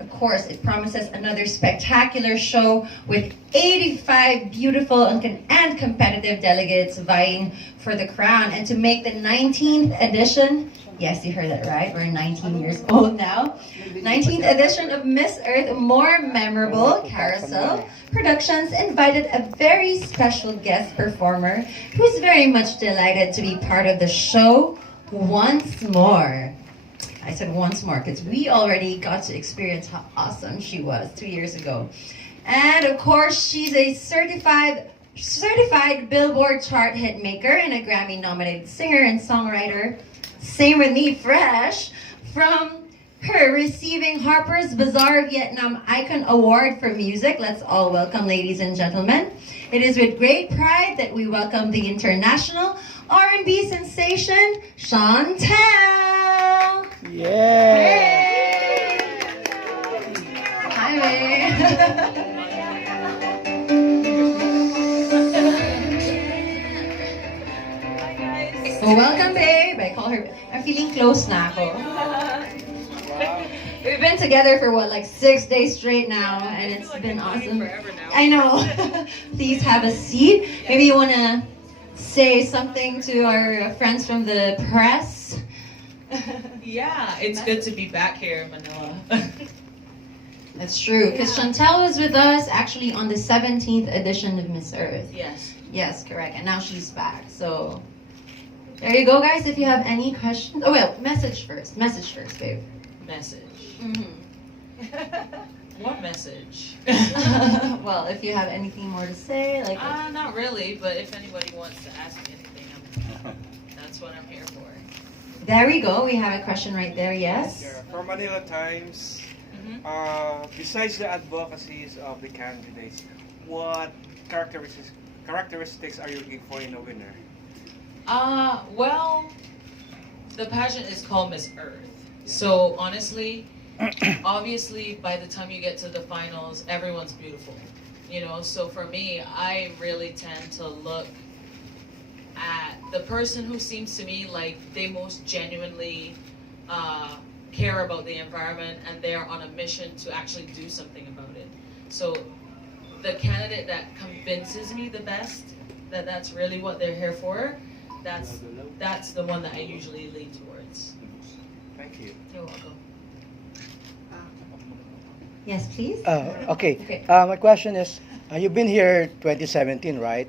of course, it promises another spectacular show with 85 beautiful and competitive delegates vying for the crown. And to make the 19th edition, yes, you heard that right, we're 19 years old now, 19th edition of Miss Earth more memorable, Carousel Productions invited a very special guest performer who's very much delighted to be part of the show once more. I said once more because we already got to experience how awesome she was 2 years ago. And of course, she's a certified Billboard chart hit maker and a Grammy-nominated singer and songwriter. Same with me, fresh from her receiving Harper's Bazaar Vietnam Icon Award for Music. Let's all welcome, ladies and gentlemen. It is with great pride that we welcome the international R&B sensation, Shontelle. Yeah. Hey. Hi, May. Well, welcome, babe. I call her. I'm feeling close na ako. We've been together for what, like 6 days straight now, and it's been awesome. I know. Please have a seat. Maybe you want to say something to our friends from the press. Yeah, it's good to be back here in Manila. That's true, because Shontelle was with us actually on the 17th edition of Miss Earth. Yes. Yes, correct. And now she's back. So there you go, guys. If you have any questions. Oh, well, message first. Message first, babe. Message. Mm-hmm. What message? Well, if you have anything more to say, like. Not really, but if anybody wants to ask me anything, that's what I'm here for. There we go. We have a question right there. Yes. Yeah, from Manila Times. Besides the advocacies of the candidates, what characteristics are you looking for in a winner? Well, the pageant is called Miss Earth. So honestly, obviously, by the time you get to the finals, everyone's beautiful. You know, so for me, I really tend to look at the person who seems to me like they most genuinely care about the environment and they're on a mission to actually do something about it. So the candidate that convinces me the best that that's really what they're here for, that's the one that I usually lean towards. Thank you. You're welcome. Yes, please. Okay. My question is, you've been here 2017, right?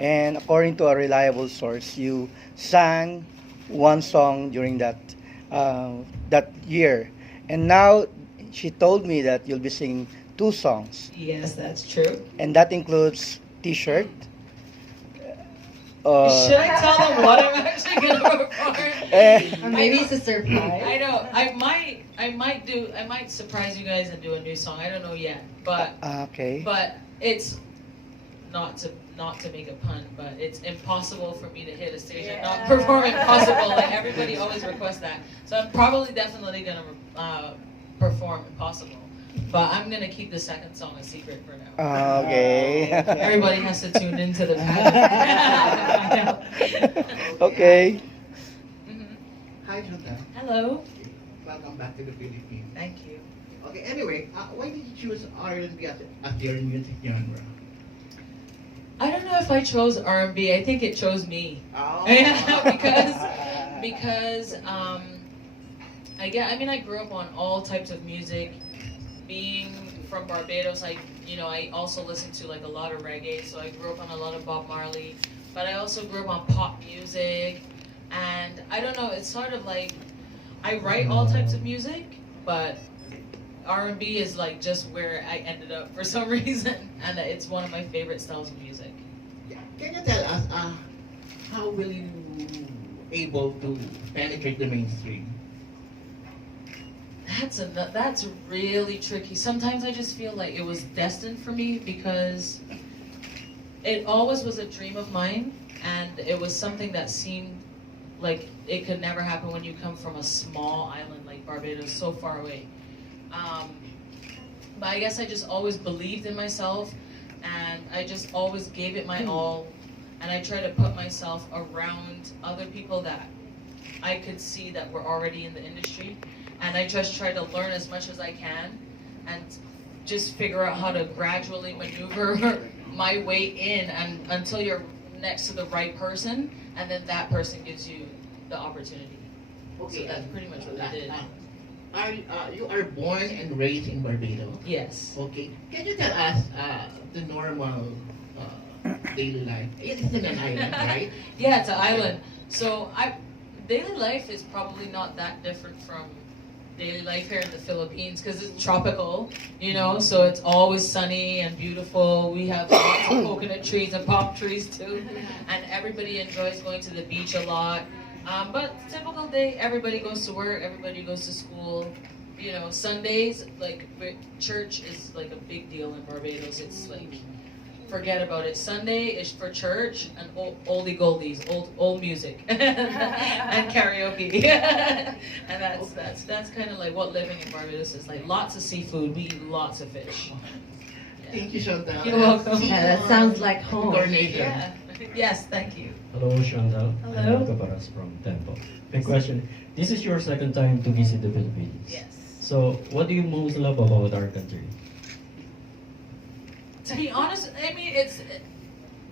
And according to a reliable source, you sang one song during that year, and now she told me that you'll be singing 2 songs. Yes, that's true. And that includes T-shirt. Should I tell them what I'm actually gonna perform? Or maybe it's a surprise. I know. I might surprise you guys and do a new song. I don't know yet, but okay. But it's not to make a pun, but it's impossible for me to hit a stage and not perform Impossible. Like everybody always requests that, so I'm definitely gonna perform Impossible. But I'm gonna keep the second song a secret for now. Okay. Everybody has to tune into the pageant. Okay. Hi, Shontel. Hello. Welcome back to the Philippines. Thank you. Okay, anyway, why did you choose R&B as your music genre? I don't know if I chose R&B. I think it chose me. Oh. because I grew up on all types of music. Being from Barbados, I also listened to like a lot of reggae, so I grew up on a lot of Bob Marley, but I also grew up on pop music, and I don't know, it's sort of like, I write all types of music, but R&B is like just where I ended up for some reason, and it's one of my favorite styles of music. Can you tell us, how will you able to penetrate the mainstream? That's really tricky. Sometimes I just feel like it was destined for me because it always was a dream of mine, and it was something that seemed like it could never happen when you come from a small island like Barbados, so far away. But I guess I just always believed in myself, and I just always gave it my all, and I try to put myself around other people that I could see that were already in the industry. and I just try to learn as much as I can, and just figure out how to gradually maneuver my way in, and until you're next to the right person, and then that person gives you the opportunity. Okay, So that's pretty much what I did. You are born and raised in Barbados. Yes. Okay, can you tell us the normal daily life? It is in an island, right? Yeah, it's an island. So daily life is probably not that different from daily life here in the Philippines because it's tropical, you know, so it's always sunny and beautiful. We have lots of coconut trees and palm trees too, and everybody enjoys going to the beach a lot. But typical day, everybody goes to work, everybody goes to school. You know, Sundays, like church is like a big deal in Barbados. It's like, forget about it. Sunday is for church and oldie goldies, old music, and karaoke. And that's kind of like what living in Barbados is like. Lots of seafood. We eat lots of fish. Yeah. Thank you, Shontelle. You're welcome. Yeah, that sounds like home. Coronation. Yeah. Yes, thank you. Hello, Shontelle. Hello. I'm Caparas from Tempo. My question, this is your second time to visit the Philippines. Yes. So, what do you most love about our country? To be honest, I mean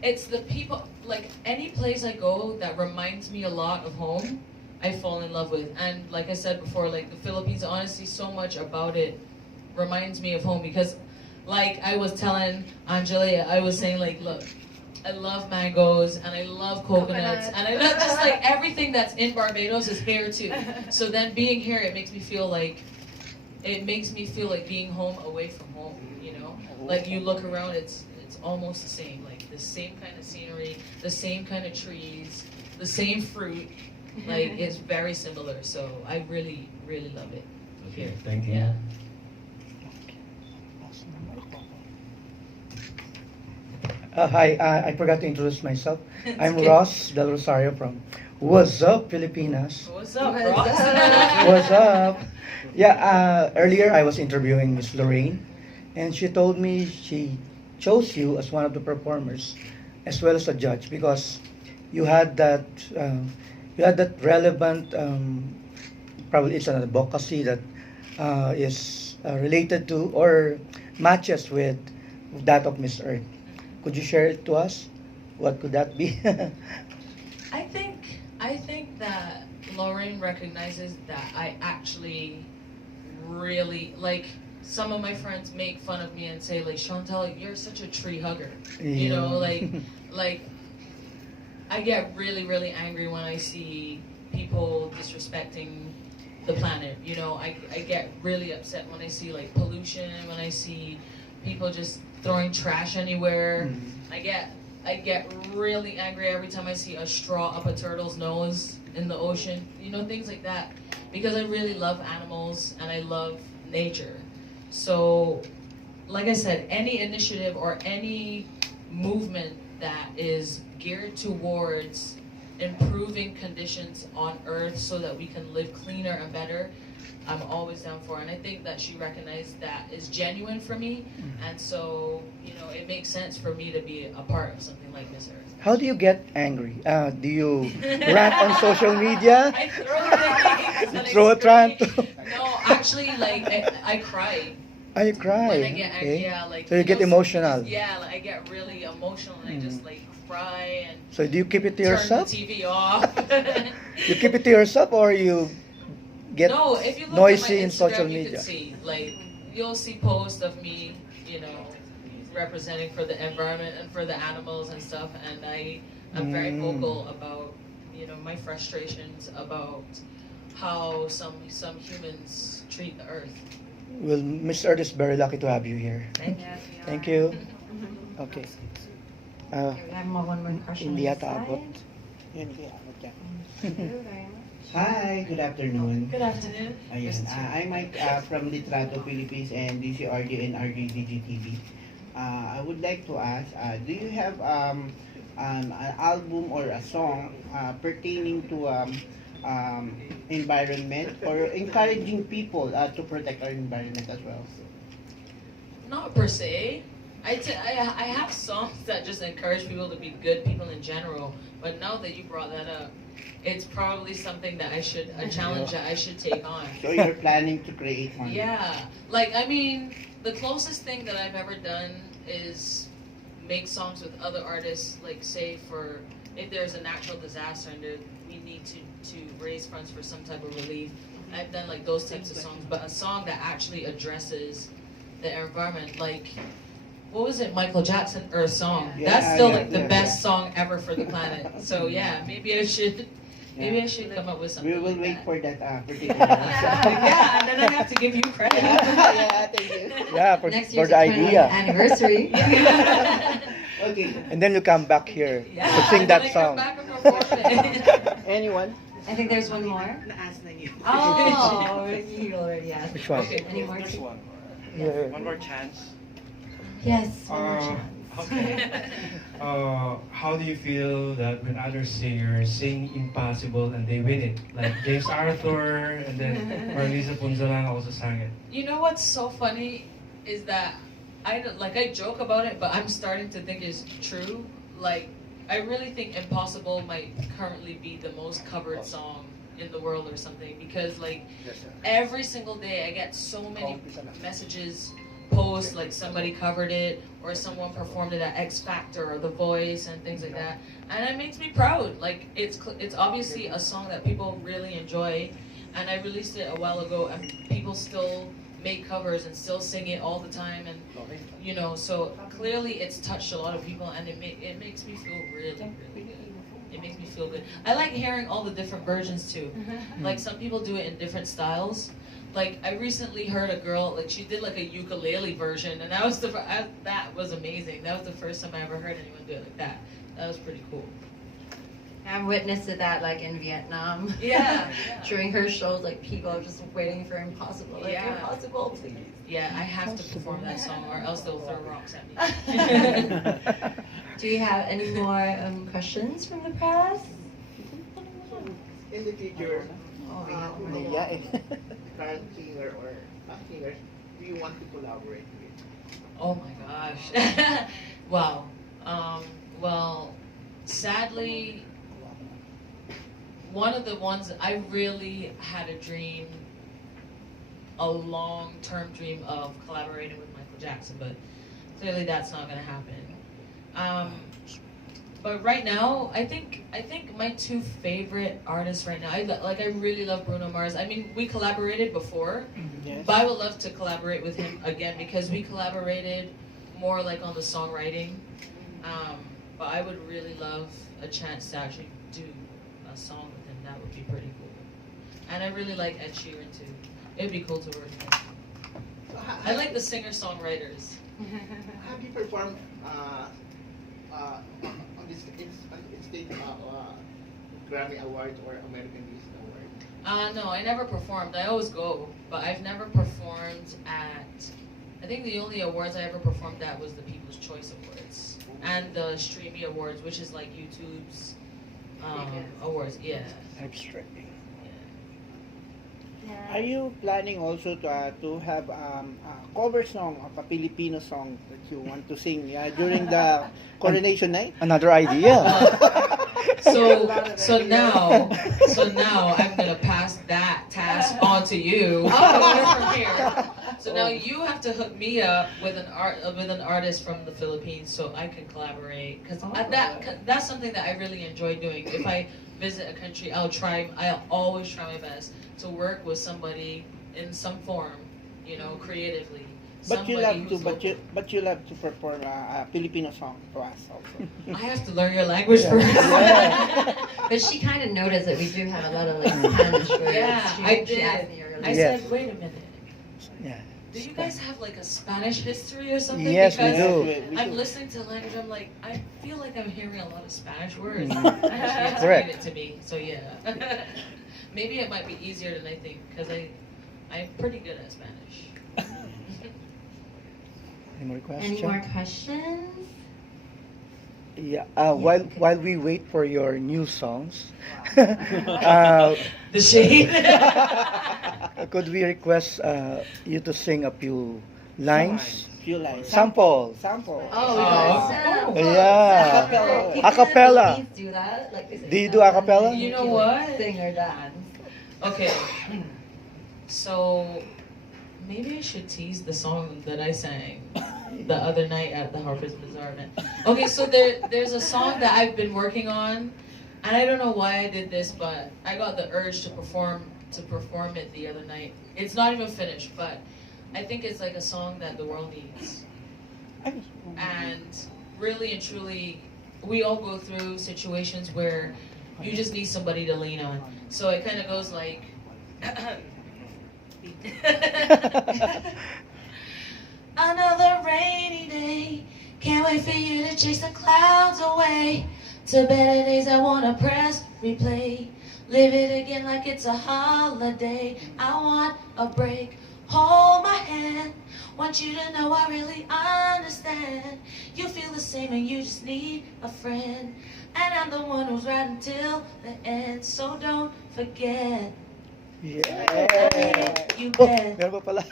it's the people. Like any place I go that reminds me a lot of home, I fall in love with. And like I said before, like the Philippines, honestly, so much about it reminds me of home because, like I was telling Angelia, I was saying like, look, I love mangoes and I love coconuts and I love just like everything that's in Barbados is here too. So then being here, it makes me feel like being home away from home. You know, like you look around, it's almost the same. Like the same kind of scenery, the same kind of trees, the same fruit. Like it's very similar. So I really, really love it. Okay, Here. thank you. Yeah. Hi, I forgot to introduce myself. I'm okay. Ross Del Rosario from Wazzup, Pilipinas. What's up, What's Ross? up? What's up? Yeah, earlier I was interviewing Miss Lorraine, and she told me she chose you as one of the performers, as well as a judge, because you had that relevant, probably it's an advocacy that is related to or matches with that of Miss Earth. Could you share it to us? What could that be? I think that Lauren recognizes that I actually really like. Some of my friends make fun of me and say like, Shontelle, you're such a tree hugger. You know, like I get really, really angry when I see people disrespecting the planet. You know, I get really upset when I see like pollution, when I see people just throwing trash anywhere. I get really angry every time I see a straw up a turtle's nose in the ocean. You know, things like that. Because I really love animals and I love nature. So, like I said, any initiative or any movement that is geared towards improving conditions on Earth so that we can live cleaner and better, I'm always down for. And I think that she recognized that is genuine for me. And so, you know, it makes sense for me to be a part of something like Miss Earth. How do you get angry? Do you rant on social media? I throw things. You throw a trant? No, actually, like, I cry. You cry? When I get angry, Okay. yeah, like. So you get know, emotional? Yeah, like, I get really emotional and I just, like, cry and So do you keep it to turn yourself? the TV off. You keep it to yourself, or you get No, if you look noisy at my in Instagram, social you media? can see, like, you'll see posts of me, you know, representing for the environment and for the animals and stuff, and I'm very vocal about, you know, my frustrations about how some humans treat the earth. Well, Miss Earth is very lucky to have you here. Thank you. Thank you. Okay. We have one more question. Hindi on yata this abot. side. Yun, hindi abot yan. Thank you very much. Hi, good afternoon. Good afternoon. Ayun, I'm Mike from Litrato Philippines and DCRD and RJDG TV. I would like to ask, do you have an album or a song pertaining to environment or encouraging people to protect our environment as well? Not per se. I have songs that just encourage people to be good people in general. But now that you brought that up, it's probably something that a challenge that I should take on. So you're planning to create one? Yeah, like I mean, the closest thing that I've ever done is make songs with other artists. Like say for if there's a natural disaster and we need to raise funds for some type of relief. I've done like those types of songs, but a song that actually addresses the environment, like what was it, Michael Jackson Earth Song? Yeah, That's still yeah, like the yeah, best song ever for the planet. So yeah, maybe I should come up with something. We will like wait that. for that particular Yeah, and then I have to give you credit. yeah, thank you. Yeah, Next for year's the 20th idea. anniversary. Okay. And then you come back here Yeah, to sing and then that I come song. back and perform it. Anyone? I think there's one more. Naas na niyo. Oh, you already asked. Which one? Okay. Any more? There's one. Yeah. One more chance. Yes, one more chance. Okay. How do you feel that when other singers sing Impossible and they win it? Like James Arthur and then Marlisa Punzalang also sang it. You know what's so funny is that I joke about it, but I'm starting to think it's true. Like I really think Impossible might currently be the most covered song in the world or something, because like every single day I get so many messages, posts, like somebody covered it or someone performed it at X Factor or The Voice and things like that, and it makes me proud. Like it's obviously a song that people really enjoy, and I released it a while ago and people still make covers and still sing it all the time, and you know, so clearly it's touched a lot of people, and it makes me feel really good. It makes me feel good. I like hearing all the different versions too. Like some people do it in different styles. Like I recently heard a girl, like she did like a ukulele version, and that was that was amazing. That was the first time I ever heard anyone do it like that. That was pretty cool. I've witnessed that like in Vietnam. Yeah. During her shows, like people are just waiting for Impossible. Like Yeah. Impossible, please. Yeah, I have to perform that song, or else they'll throw rocks at me. Do you have any more questions from the press? In the future, Oh, yeah. Naiya eh. current singer or not singers, do you want to collaborate with? Oh my gosh. Wow. Well, sadly, one of the ones I really had a dream, a long-term dream of collaborating with Michael Jackson, but clearly that's not going to happen. But right now, I think my two favorite artists right now, I really love Bruno Mars. I mean, we collaborated before, Yes. but I would love to collaborate with him again because we collaborated more like on the songwriting. But I would really love a chance to actually do a song with him. That would be pretty cool. And I really like Ed Sheeran too. It'd be cool to work with him. So, I like the singer-songwriters. have you performed on this state Grammy Awards or American Music Award? No, I never performed. I always go, but I've never performed at. I think the only awards I ever performed at was the People's Choice Awards and the Streamy Awards, which is like YouTube's awards. Yeah. Are you planning also to have a cover song of a Filipino song that you want to sing during the Coronation night? Another idea. So now I'm gonna pass that task on to you. From here. So now you have to hook me up with an artist from the Philippines so I can collaborate, because that's something that I really enjoy doing. If I visit a country, I'll always try my best to work with somebody in some form, you know, creatively. But you Somebody love to, who's but you, local. but you love to perform a Filipino song to us also. I have to learn your language first. But she kind of noticed that we do have a lot of like Spanish words. Yeah, She- I she did. asked me earlier. I Yes. said, wait a minute. Yeah. Do you guys have like a Spanish history or something? Yes, we because do. We I'm do. listening to the language. I'm like, I feel like I'm hearing a lot of Spanish words. Mm. She had to Correct. read it to me. So yeah, maybe it might be easier than I think because I'm pretty good at Spanish. Any more questions? Any more questions? Yeah. While we wait for your new songs, uh, The shade. could we request you to sing a few lines? Few lines. Sample. Sample. Oh, Oh. Yeah. People in Acapella. the Philippines do that. Like they say, Do you do acapella? You know what? Sing or dance. Okay. So maybe I should tease the song that I sang the other night at the Harper's Bazaar event. Okay, so there's a song that I've been working on, and I don't know why I did this, but I got the urge to perform it the other night. It's not even finished, but I think it's like a song that the world needs. And really and truly, we all go through situations where you just need somebody to lean on. So it kind of goes like. Another rainy day. Can't wait for you to chase the clouds away. To better days I wanna press replay. Live it again like it's a holiday. I want a break. Hold my hand. Want you to know I really understand. You feel the same and you just need a friend. And I'm the one who's right until the end. So don't forget. Yeah. You Oh, bet. meron pa pala.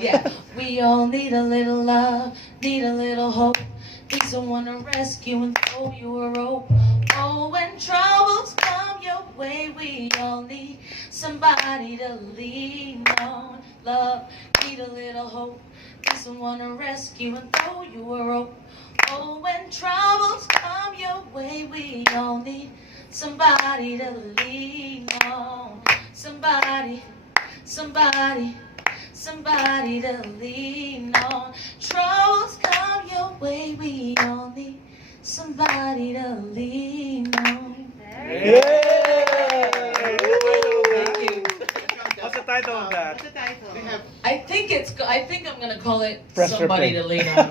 Yeah. We all need a little love, need a little hope. Need someone to rescue and throw you a rope. Oh, when troubles come your way, we all need somebody to lean on. Love, need a little hope. Need someone to rescue and throw you a rope. Oh, when troubles come your way, we all need somebody to lean on. Somebody to lean on. Troubles come your way, we all need somebody to lean on. Yeah. Thank you. What's the title of that? What's the title? We have I think I'm gonna call it Press somebody replay. to lean on.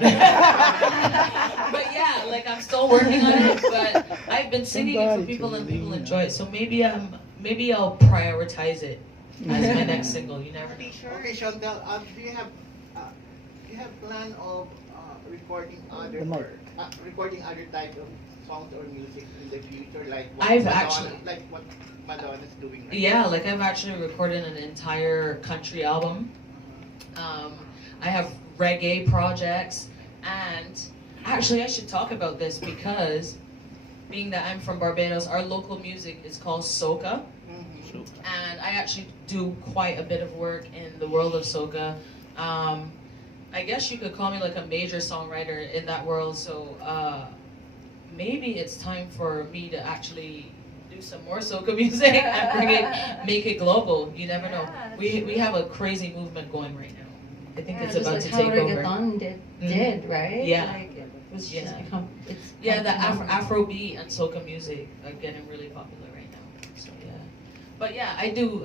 But yeah, like I'm still working on it. But I've been singing it for Somebody people to and people lean enjoy it. So maybe I'll prioritize it as my next single. You never know. Okay, Shontelle, do you have plan of recording The mic. recording other type of songs or music in the future, like I've Madonna, actually- like what Madonna's doing right Yeah, now? like I've actually recorded an entire country album. I have reggae projects, and actually I should talk about this because being that I'm from Barbados, our local music is called soca, Mhm. and I actually do quite a bit of work in the world of soca. I guess you could call me like a major songwriter in that world, so maybe it's time for me to actually do some more soca music and make it global. You never know. We have a crazy movement going right now. I think it's just about like to how take over. reggaeton did, right? Yeah. Like, it was Yeah. just become, it's Yeah, the become- Afrobeat and soca music are getting really popular right now. So yeah, but yeah, I do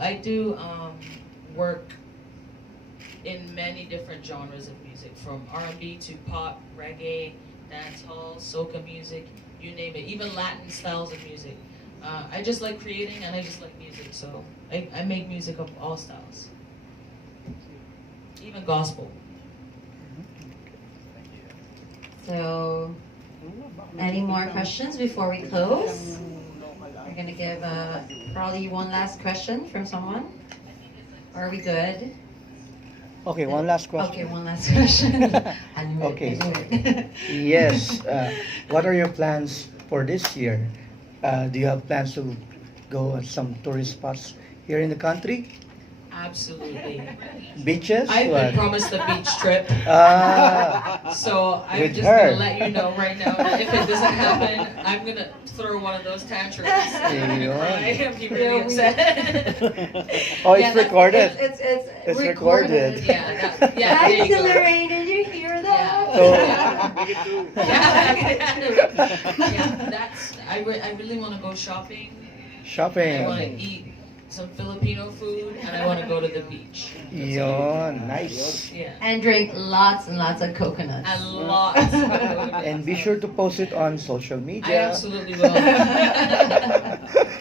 work in many different genres of music, from R&B to pop, reggae, dancehall, soca music, you name it, even Latin styles of music. I just like creating and I just like music, so I make music of all styles, even gospel. So, any more questions before we close? We're gonna give probably one last question from someone. Or are we good? Okay, one last question. Okay, one last question. I knew it, Okay. I knew it. Yes. What are your plans for this year? Do you have plans to go on some tourist spots here in the country? Absolutely. Beaches? I've What? been promised a beach trip. Ah, So I'm With just her. gonna let you know right now that if it doesn't happen, I'm gonna throw one of those tantrums. I'm gonna cry and be really upset. oh, Yeah, it's recorded. It's It's recorded. Yeah, yeah. Hi, There you go. Lorraine, did you hear that? So- Yeah, that's. I really want to go shopping. Shopping. I want to eat some Filipino food, and I want to go to the beach. Yon, nice. Yeah. And drink lots and lots of coconuts. And lots. And be sure to post it on social I media. absolutely will.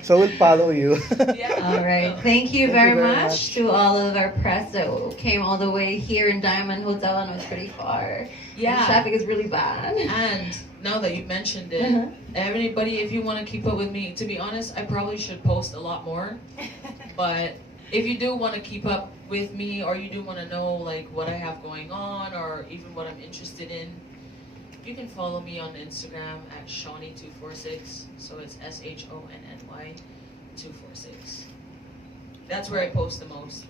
So we'll follow you. Yeah. All right. Thank you Thank very you very much much. to all of our press that came all the way here in Diamond Hotel, and it was pretty far. Yeah. The traffic is really bad. And now that you mentioned it, Uh-huh. everybody, if you want to keep up with me, to be honest, I probably should post a lot more. But if you do want to keep up with me, or you do want to know like what I have going on, or even what I'm interested in, you can follow me on Instagram at Shonny246. So it's SHONNY 246. That's where I post the most.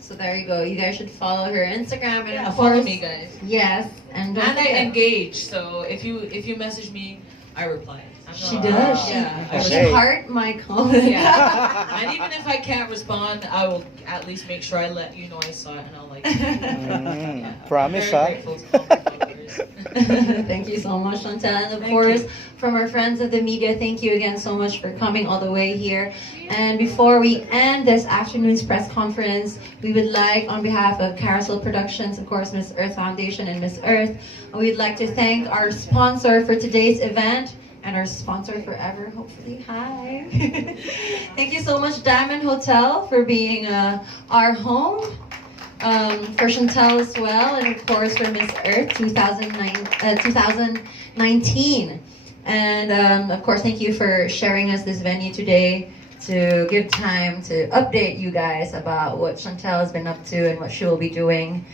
So there you go. You guys should follow her Instagram and Yeah, of follow course, me, guys. yes, and don't And I forget- engage. So if you message me, I reply. She does. She, Yeah. she Okay. heart my comment. Yeah. And even if I can't respond, I will at least make sure I let you know I saw it, and I'll like. Yeah. Promise, Very huh? grateful to all my followers. Thank you so much, Shontelle. And of Thank course, you. from our friends of the media, thank you again so much for coming all the way here. And before we end this afternoon's press conference, we would like, on behalf of Carousel Productions, of course, Miss Earth Foundation and Miss Earth, we'd like to thank our sponsor for today's event, and our sponsor forever, hopefully. Hi. Thank you so much, Diamond Hotel, for being our home. For Shontelle as well, and of course for Miss Earth 2019. And of course, thank you for sharing us this venue today to give time to update you guys about what Shontelle has been up to and what she will be doing.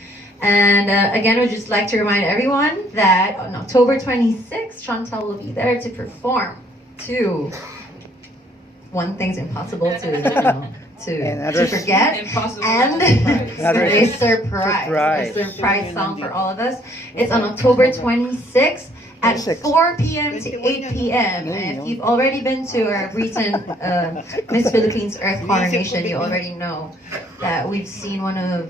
And again, we'd just like to remind everyone that on October 26th, Shontelle will be there to perform One Thing's Impossible to forget, Impossible. and Another a surprise song for all of us. It's on October 26th at 4 p.m. to 8 p.m. And if you've already been to our recent Miss Philippines Earth Coronation, you already know that we've seen one of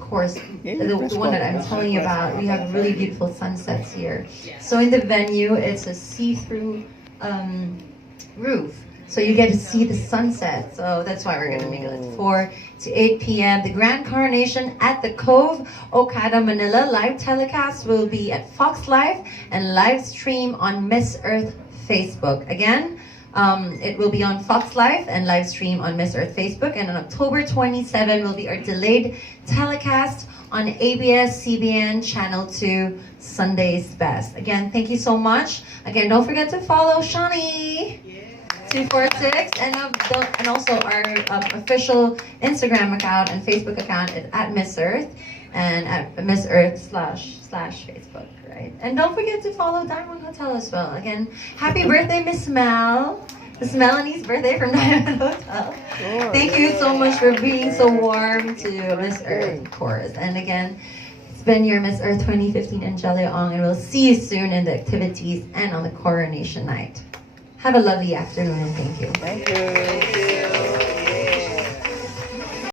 course, the one that I'm telling you about. We have really beautiful sunsets here. So in the venue, it's a see-through roof. So you get to see the sunset. So that's why we're going to make it at 4 to 8 p.m. The Grand Coronation at the Cove, Okada, Manila. Live telecast will be at Fox Life and live stream on Miss Earth Facebook. Again, it will be on Fox Life and live stream on Miss Earth Facebook. And on October 27 will be our delayed telecast on ABS-CBN Channel 2, Sunday's Best. Again, thank you so much. Again, don't forget to follow Shonny 246 and also our official Instagram account and Facebook account is at Miss Earth and at Miss Earth / Facebook, right? And don't forget to follow Diamond Hotel as well. Again, happy birthday, Miss Mel. It's Melanie's birthday from Diamond Hotel. Thank you so much for being so warm to Miss Earth, of course. And again, it's been your Miss Earth 2015 Angelia Ong, and we'll see you soon in the activities and on the coronation night. Have a lovely afternoon and thank you. Thank you.